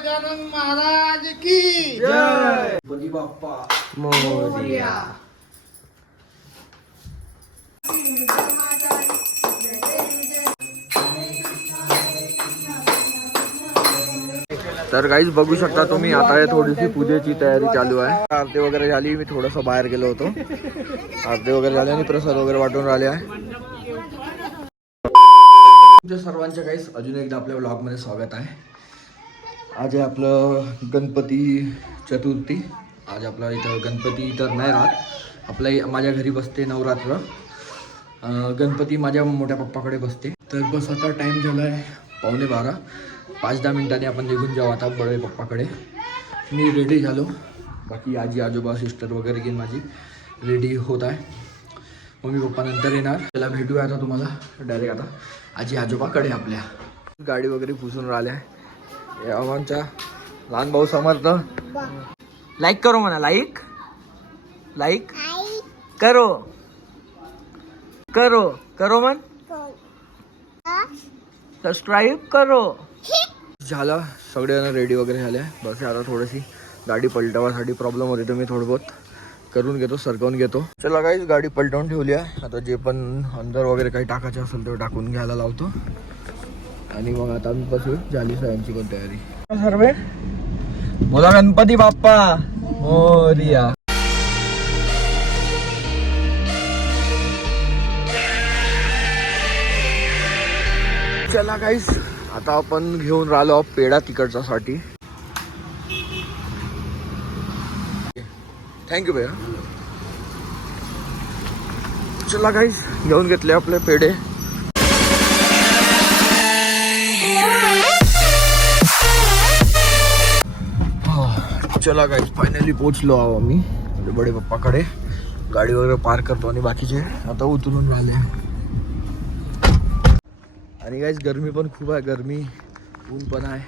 गजानन महाराज की जय. गणपती बाप्पा मोरया. तर गाईज बघू शकता तुम्ही, आता हे थोडीशी पूजेची तयारी चालू आहे. आरती वगैरे झाली, मी थोडंसं बाहेर गेलो होतो. आरती वगैरे झाली आणि प्रसाद वगैरे वाटून राहिले आहे. तुमच्या सर्वांच्या गाईज अजून एकदा आपल्या व्लॉगमध्ये स्वागत आहे. आज आहे आपलं गणपती चतुर्थी. आज आपला इथं गणपती तर नाही राहत, आपल्या माझ्या घरी बसते नवरात्र. गणपती माझ्या मोठ्या पप्पाकडे बसते. तर बस आता टाईम झाला आहे 11:15. 5-10 मिनिटांनी आपण निघून जाऊ आता बडे पप्पाकडे. मी रेडी झालो, बाकी आजी आजोबा सिस्टर वगैरे घेऊन माझी रेडी होत आहे. मम्मी पप्पा नंतर येणार. त्याला भेटूया आता तुम्हाला डायरेक्ट आता आजी आजोबाकडे. आपल्या गाडी वगैरे पुसून राहिल्या. आमचा लहान भाऊ समर्थ लाईक करो म्हणा. लाईक लाईक करो करो करो म्हण. सबस्क्राईब करो. झालं, सगळेजण रेडी वगैरे झाले. बस आता थोडीशी गाडी पलटवासाठी प्रॉब्लेम होते, तर मी थोडं बहुत करून घेतो, सरकवून घेतो. चला गाईज, गाडी पलटवून ठेवली आहे. आता जे पण अंदर वगैरे काही टाकायचं असेल ते टाकून घ्यायला लावतो. आणि मग आता मी बसू झाली सगळ्यांची कोण तयारी. सर्व बोला गणपती बाप्पा मोरया. चला गाईस, आता आपण घेऊन राहिलो पेढा तिकडच्या साठी. थँक्यू भैया. चला गाईस, घेऊन घेतले आपले पेढे. चला गाईस, फायनली पोचलो आहो आम्ही बडे पप्पाकडे. गाडी वगैरे पार्क करतो आणि बाकीचे आता उतरून राहिले. आणि गाईस गरमी पण खूप आहे, गरमी ऊन पण आहे,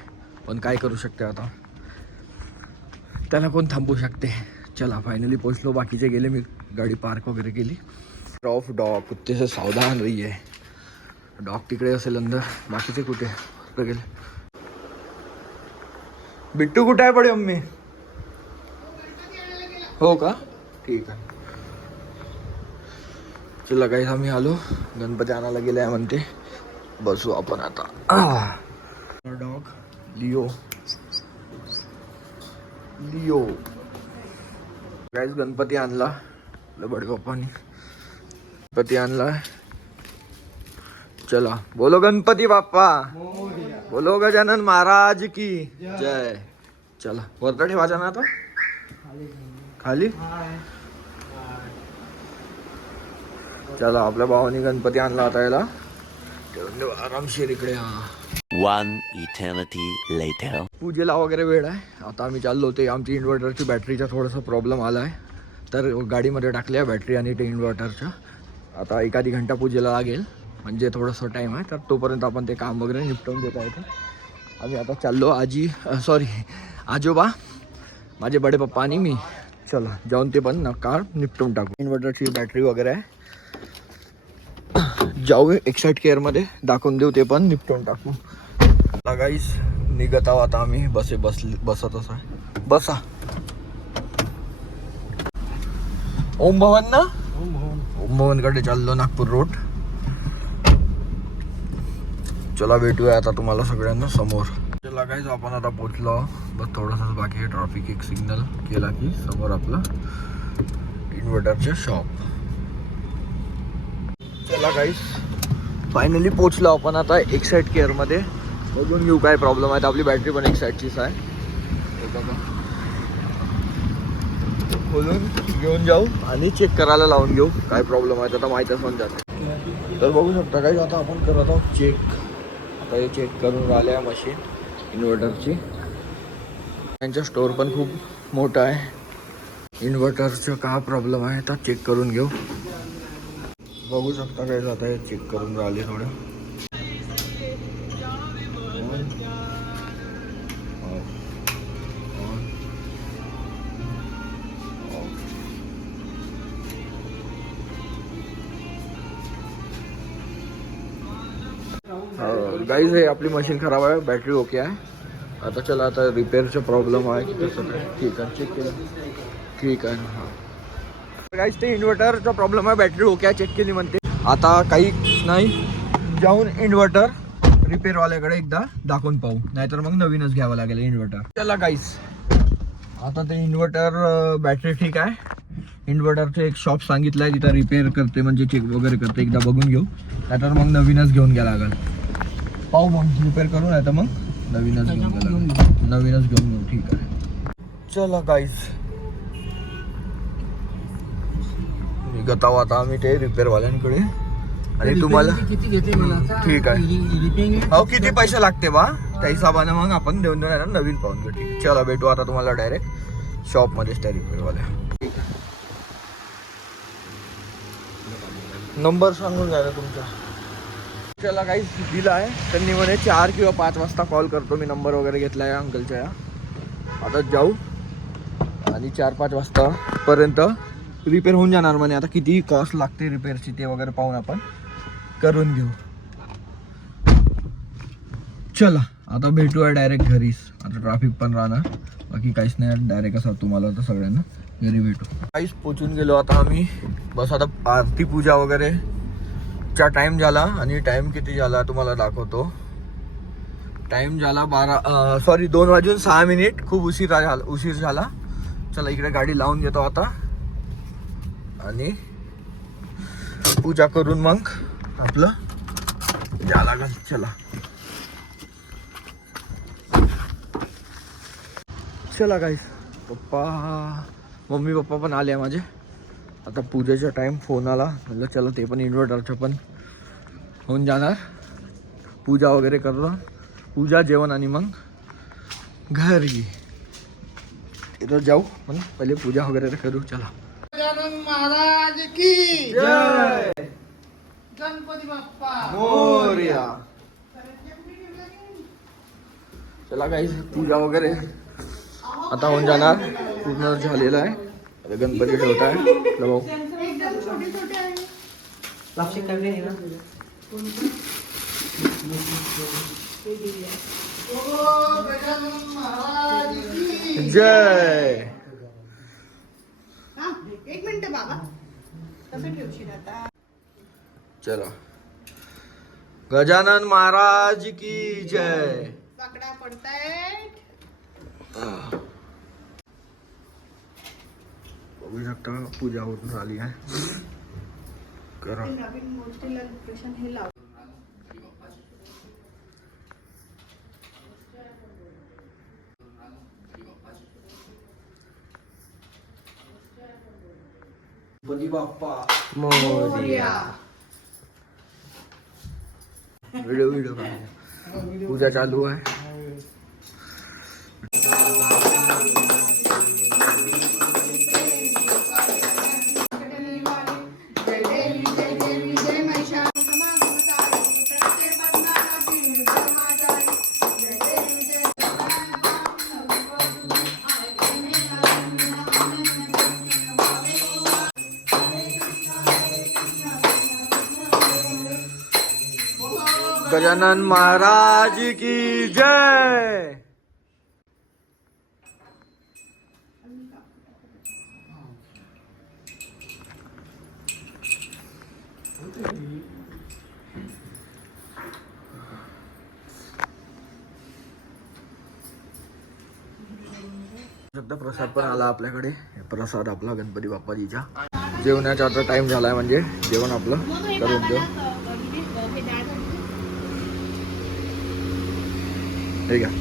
पण काय करू शकते आता, त्याला कोण थांबू शकते. चला फायनली पोचलो. बाकीचे गेले, मी गाडी पार्क वगैरे केली. ऑफ डॉग कुत्ते से सावधान रही आहे. डॉग तिकडे असेल अंदर, बाकीचे कुठे गेले. बिट्टू कुठे आहे बडे मम्मी? हो का, ठीक आहे. चला गाईस, आम्ही आलो. गणपती आणायला गेले आहे म्हणते. बसू आपण आता. Dog Leo Leo. Guys Ganpati आणला बडे पप्पानी. गणपती आणला. चला बोलो गणपती बाप्पा, बोलो गजानन महाराज की जय. चला वरता ठेवायचा ना आता खाली. चला आपल्या भावानी गणपती आणला आता, याला ठेवून देऊ आरामशीर इकडे. One eternity later. पूजेला वगैरे वेळ आहे. आता आम्ही चाललो होते. आमची इन्व्हर्टरची बॅटरीचा थोडासा प्रॉब्लेम आला आहे, तर गाडीमध्ये टाकल्या बॅटरी आणि ते इन्व्हर्टरच्या. आता एखादी घंटा पूजेला लागेल, म्हणजे थोडंसं टाईम आहे, तर तोपर्यंत आपण ते काम वगैरे निपटवून देता येतं. आम्ही आता चाललो. आजोबा, माझे बडे पप्पा आणि मी. चला जाऊन ते पण कार निपटवून टाकू. इन्व्हर्टरची बॅटरी वगैरे आहे, जाऊ एक्साइट केअरमध्ये दाखवून देऊ, ते पण निपटवून टाकू. गाईस निघत आहोत आता आम्ही. बसत असा बसा. ओम भवन ना, ओम भवनकडे चाललो, नागपूर रोड. चला भेटूया आता तुम्हाला सगळ्यांना समोर. चला गाईस, आपण आता पोचलो. बस थोडंसं बाकी आहे. ट्रॅफिक एक सिग्नल केला की समोर आपलं इन्व्हर्टरचे शॉप. चला गाईस, फायनली पोचलो आपण आता एक्साइट केअरमध्ये. बघून घेऊ काय प्रॉब्लेम आहे. आपली बॅटरी पण एक्साइटचीच आहे. खोलून घेऊन जाऊ आणि चेक करायला लावून घेऊ काय प्रॉब्लेम आहे, आता माहीतच पण जाते. तर बघू शकता काय, आता आपण करत आहोत चेक. आता हे चेक करून राहिले आहे मशीन इन्व्हर्टरची. त्यांचा स्टोअर पण खूप मोठा आहे. इन्व्हर्टरचं काय प्रॉब्लेम आहे तर चेक करून घेऊ. बघू शकता काय, आता हे चेक करून राहिले थोडं. गाईज हे आपली मशीन खराब आहे, बॅटरी ओके आहे. आता चला, आता रिपेअरचा प्रॉब्लेम आहे की कसं काय. ठीक आहे, चेक केलं. ठीक आहे. हां काहीच ते इन्व्हर्टरचा प्रॉब्लेम आहे, बॅटरी ओके चेक केली म्हणते. आता काही नाही, जाऊन इन्व्हर्टर रिपेअरवाल्याकडे एकदा दाखवून पाहू, नाहीतर मग नवीनच घ्यावं लागेल इन्व्हर्टर. चला गाईस, आता ते इन्व्हर्टर बॅटरी ठीक आहे. इन्व्हर्टरचं एक शॉप सांगितलं आहे, तिथं रिपेअर करते म्हणजे चेक वगैरे करते, एकदा बघून घेऊ, नाहीतर मग नवीनच घेऊन घ्या लागेल. पाहू मग रिपेअर करू, नाही तर मग नवीनच नवीनच घेऊन घेऊ. ठीक आहे, चला गाईस, निघत आहोत आता आम्ही ते रिपेअरवाल्यांकडे. आणि तुम्हाला किती घेते मला ठीक आहे, हो किती पैसे लागते बा त्या हिशोबाने मग आपण देऊन नवीन पाहून घेऊ. ठीक आहे, चला भेटू आता तुम्हाला डायरेक्ट शॉपमध्येच त्या रिपेअरवाल्या. ठीक आहे, नंबर सांगून घ्या ना तुमचा. चला काही दिला आहे त्यांनी, म्हणे 4 किंवा 5 वाजता कॉल करतो मी, नंबर वगैरे घेतला आहे अंकलच्या. या आता जाऊ आणि 4-5 वाजता पर्यंत रिपेअर होऊन जाणार म्हणे. आता किती कॉस्ट लागते रिपेअरची ते वगैरे पाहून आपण करून घेऊ. चला आता भेटूया डायरेक्ट घरीच. आता ट्रॅफिक पण राहणार, बाकी काहीच नाही, डायरेक्ट असं तुम्हाला आता सगळ्यांना घरी भेटू. काहीच पोचून गेलो आता आम्ही. बस आता आरती पूजा वगैरे चा टाइम झाला. आणि टाइम किती झाला तुम्हाला दाखवतो. टाइम झाला 2 वाजून 6 मिनिट. खूप उशीर झाला. चला इकडे गाडी लावून घेतो आता आणि पूजा करून मग आपलं जा लागेल. चला चला गाईस, मम्मी पप्पा पण आले माझे. आता पूजेचा टाइम फोन आला, म्हटलं चला ते पण इन्व्हर्टरचं पण होऊन जाणार. पूजा वगैरे करून, पूजा जेवण आणि मग घरी तिथं जाऊ. पण पहिले पूजा वगैरे करू. चला. गजानन महाराज की जय, गणपती बाप्पा मोरया. चला गाईस, पूजा वगैरे आता होऊन जाणार, पूर्ण झालेलं आहे. आता गणपती ठेवत आहे. भाऊ गजानन महाराज की जय. एक मिनिट बाबा, कसं ठेवशील आता. चला, गजानन महाराज की जय. पकडा पडतायत. बघू शकता पूजा होऊन राहिली आहे. करा. नवीन मूर्तीला लोकेशन हे लाव. गणपती बाप्पा मोरया. व्हिडिओ पूजा चालू आहे. गजानन महाराज की जय. प्रसाद पण आला आपल्याकडे. प्रसाद आपला गणपती बाप्पाजीचा. जेवणाचा आता टाइम झालाय, म्हणजे जेवण आपलं करून देऊ. ठीक आहे,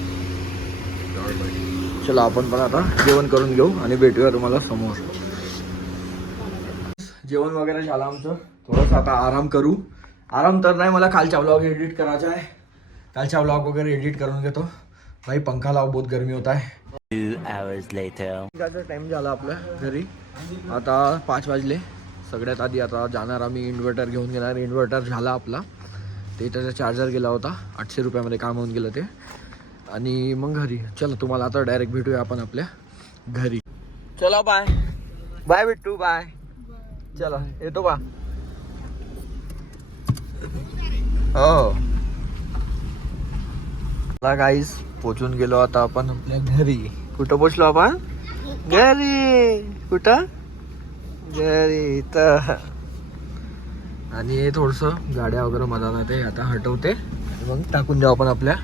चला आपण पण आता जेवण करून घेऊ आणि भेटूया तुम्हाला समोर. जेवण वगैरे झालं आमचं. थोडंसं आता आराम करू. आराम तर नाही, मला कालचा व्लॉग एडिट करायचा आहे. कालचा व्लॉग वगैरे एडिट करून घेतो. भाई पंखा लाव, बहुत गरमी होत आहे. 2 hours later. टाइम झाला आपल्या घरी. आता 5 वाजले. सगळ्यात आधी आता जाणार आम्ही, इन्व्हर्टर घेऊन घेणार. इन्व्हर्टर झाला आपला, ते त्याचा चार्जर गेला होता. 800 रुपयामध्ये काम होऊन गेलं ते. आणि मग घरी. चला तुम्हाला आता डायरेक्ट भेटूया आपण आपल्या घरी. चला बाय बाय बिट्टू, बाय. चला येतो बा. हो गाईस, पोचून गेलो आता आपण आपल्या घरी. कुठं पोचलो आपण? घरी. कुठं? घरी इथं. आणि थोडस गाड्या वगैरे मधात ते आता हटवते मग टाकून देऊ आपण आपल्या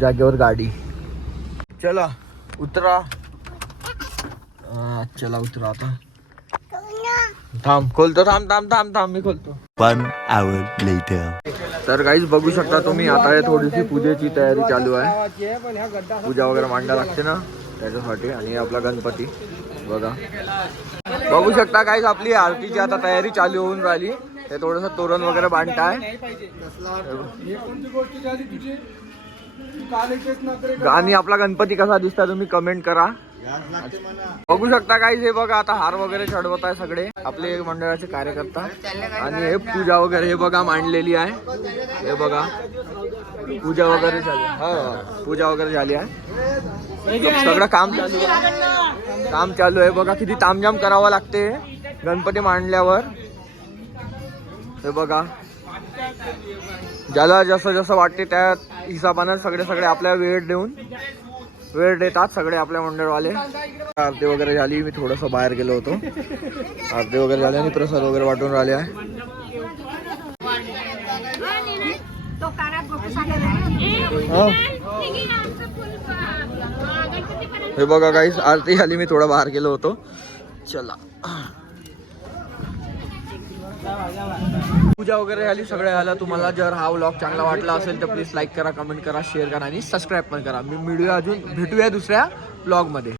जागेवर गाडी. चला उतरा. चला उतरा आता. थांब खोलतो. थांब मी खोलतो. 1 hour later. तर काहीच बघू शकता तुम्ही आता हे थोडीशी पूजेची तयारी चालू आहे. पूजा वगैरे मांडायला लागते ना त्याच्यासाठी. आणि आपला गणपती बघा बघू शकता काहीच आपली आरतीची आता तयारी चालू होऊन राहिली. ते थोडंसं तोरण वगैरे बांधताय. आणि आपला गणपती कसा दिसता तुम्ही कमेंट करा. बघू शकता काहीच हे बघा आता हार वगैरे चढवत आहे सगळे आपले मंडळाचे कार्यकर्ता. आणि हे पूजा वगैरे हे बघा मांडलेली आहे. हे बघा पूजा वगैरे झाली. हा पूजा वगैरे झाली आहे. सगळं काम चालू आहे. बघा किती तामझाम करावं लागते गणपती मांडल्यावर. हे बघा ज्याला जसं वाटते त्या हिशोबाने सगळे आपल्या वेळ देतात सगळे आपल्या मंडळवाले. आरती वगैरे झाली. मी थोडस बाहेर गेलो होतो. आरती वगैरे झाली आणि प्रसाद वगैरे वाटून राहिले आहे. हे बघा काहीच आरती झाली. मी थोडा बाहेर गेलो होतो. चला पूजा वगैरे झाली सगळं झालं. तुम्हाला जर हा व्लॉग चांगला वाटला असेल तर प्लीज लाईक करा, कमेंट करा, शेअर करा आणि सबस्क्राईब पण करा. मी भेटूया दुसऱ्या व्लॉग मध्ये.